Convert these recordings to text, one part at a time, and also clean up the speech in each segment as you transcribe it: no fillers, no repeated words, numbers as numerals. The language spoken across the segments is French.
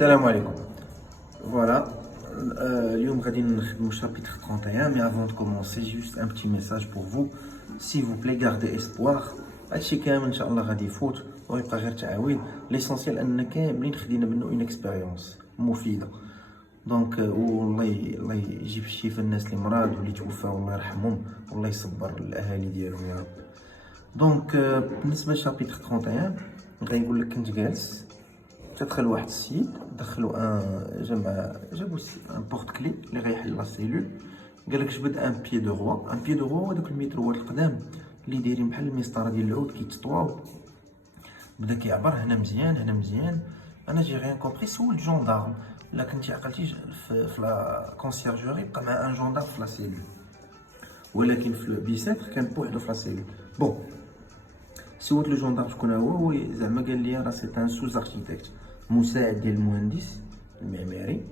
Salam alaikum. Voilà, اليوم غادي نخدمو chapitre 31, mais avant de commencer, juste un petit message pour vous. S'il vous plaît, gardez espoir. هادشي كامل ان شاء الله غادي يفوت ويبقى غير تعاون. ليسونسيال ان كاملين خدينا منه اون اكسبيريونس مفيده. دونك والله يجيب الشفاء الناس اللي مرض واللي توفاو الله يرحمهم والله يصبر الاهالي ديالهم يا رب. دونك بالنسبه لشابيتر 31 غادي نقول لك كنت جالس تدخل واحد السيد دخلوا جابوا ان بورت كلي اللي غيحل لا سيلول. قال لك جبد ان بي دو روا. ان بي دو روا هذوك المتروات القدام اللي دايرين بحال المسطره ديال العود كيتطواو. بدا كيعبر هنا مزيان هنا مزيان. انا جي غيان كومبري. سول جوندارم الا كنتي عقلتي في لا كونسيرجوري بقى مع ان جوندارم في لا سيلول، ولكن في البيسيتر كان بوحدو في لا سيلول. بون سولت لو جوندارم شكون هو زعما قال لي راه سي ان سوز اركيتكت، مساعد ديال المهندس المعماري.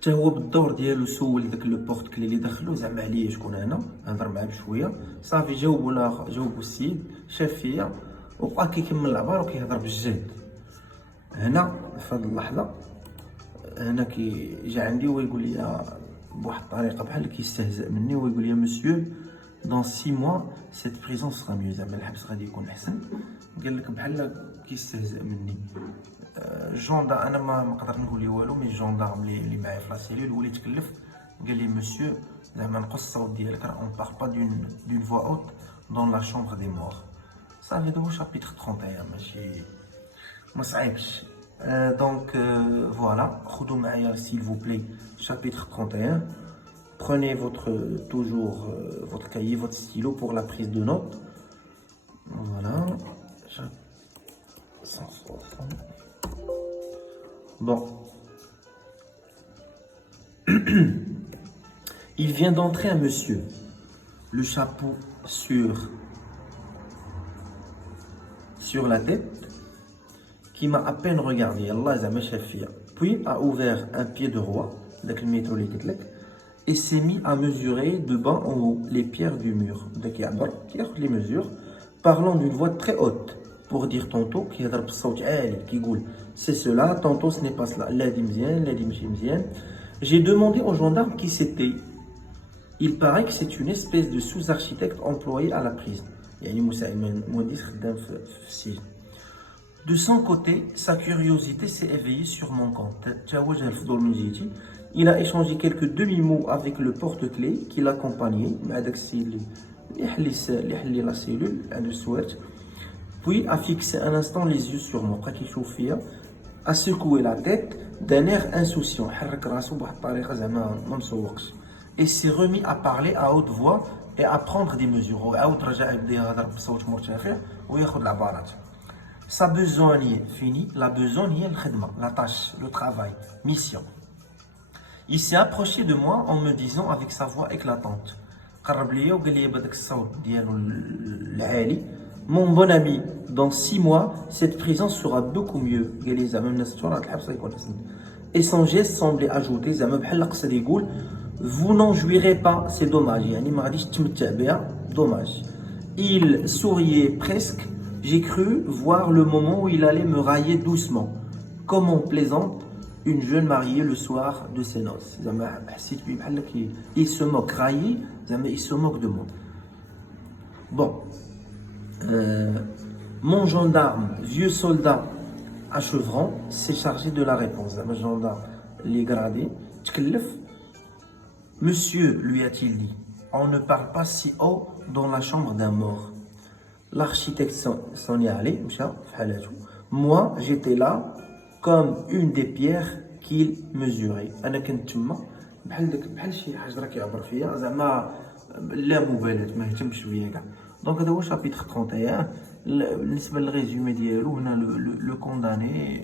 حتى هو بالدور ديالو سول داك لو بورت كلي اللي دخلو زعما عليا شكون انا، هضر معاه بشويه صافي جاوبو السيد شاف فيا وبقى كيكمل العبار وكيهضر بالجد. هنا في هاد اللحظه هنا كي جا عندي ويقول لي بواحد الطريقه بحال كيستهزأ مني ويقول لي مسيو دون 6 موا سيت بريزون سرا ميو، زعما الحبس غادي يكون احسن. قال لك بحال كيستهزأ مني. جوندا انا ما نقدر نقول ليه والو، مي الجوندارم اللي معايا في لاسيلول هو اللي تكلف. قال لي مسيو زعما نقص الصوت ديالك، راه اون بار با دون فوا اوت دون لا شومبر دي مور. صافي هذا هو شابيتر 31 ماشي ما صعيبش. دونك فوالا خدوا معايا s'il vous plaît chapitre 31. Prenez toujours votre cahier, votre stylo pour la prise de notes. Voilà. Bon. Il vient d'entrer un monsieur, le chapeau sur la tête, qui m'a à peine regardé, Allah zama shafia, puis a ouvert un pied de roi, et s'est mis à mesurer de bas en haut les pierres du mur. Les mesures, parlant d'une voix très haute, pour dire tantôt qui goule c'est cela, tantôt ce n'est pas cela. J'ai demandé au gendarme qui c'était. Il paraît que c'est une espèce de sous-architecte employé à la prison. De son côté, sa curiosité s'est éveillée sur mon compte. Il a échangé quelques demi-mots avec le porte-clés qui l'accompagnait, puis a fixé un instant les yeux sur moi, a secoué la tête d'un air insouciant, et s'est remis à parler à haute voix et à prendre des mesures. Sa besogne est finie, la besogne est la tâche, le travail, mission. Il s'est approché de moi en me disant avec sa voix éclatante, mon bon ami, dans 6 mois, cette prison sera beaucoup mieux. Et son geste semblait ajouter, vous n'en jouirez pas, c'est dommage. Dommage. Il souriait presque. J'ai cru voir le moment où il allait me railler doucement, comme on plaisante une jeune mariée le soir de ses noces. Il se moque, railler, il se moque de moi. Bon, mon gendarme, vieux soldat à chevron, s'est chargé de la réponse. Le gendarme, les gradés, monsieur, lui a-t-il dit, on ne parle pas si haut dans la chambre d'un mort. L'architecte s'en est allé. Moi, j'étais là comme une des pierres qu'il mesurait. أنا كنت تما بحال شي حجرة كيعبر فيا زعما لا مبالاة ما اهتمش بيا كاع. دونك هذا هو شابيتر 31. بالنسبة للريزومي ديالو هنا لو كونداني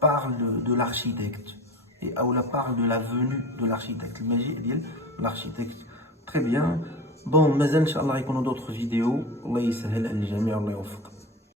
parle de l'architecte ou la parle de la venue de l'architecte, المجيء ديال l'architecte. Très bien. Bon, مازال ان شاء الله غيكونوا d'autres vidéos. الله يسهل على الجميع والله يوفق.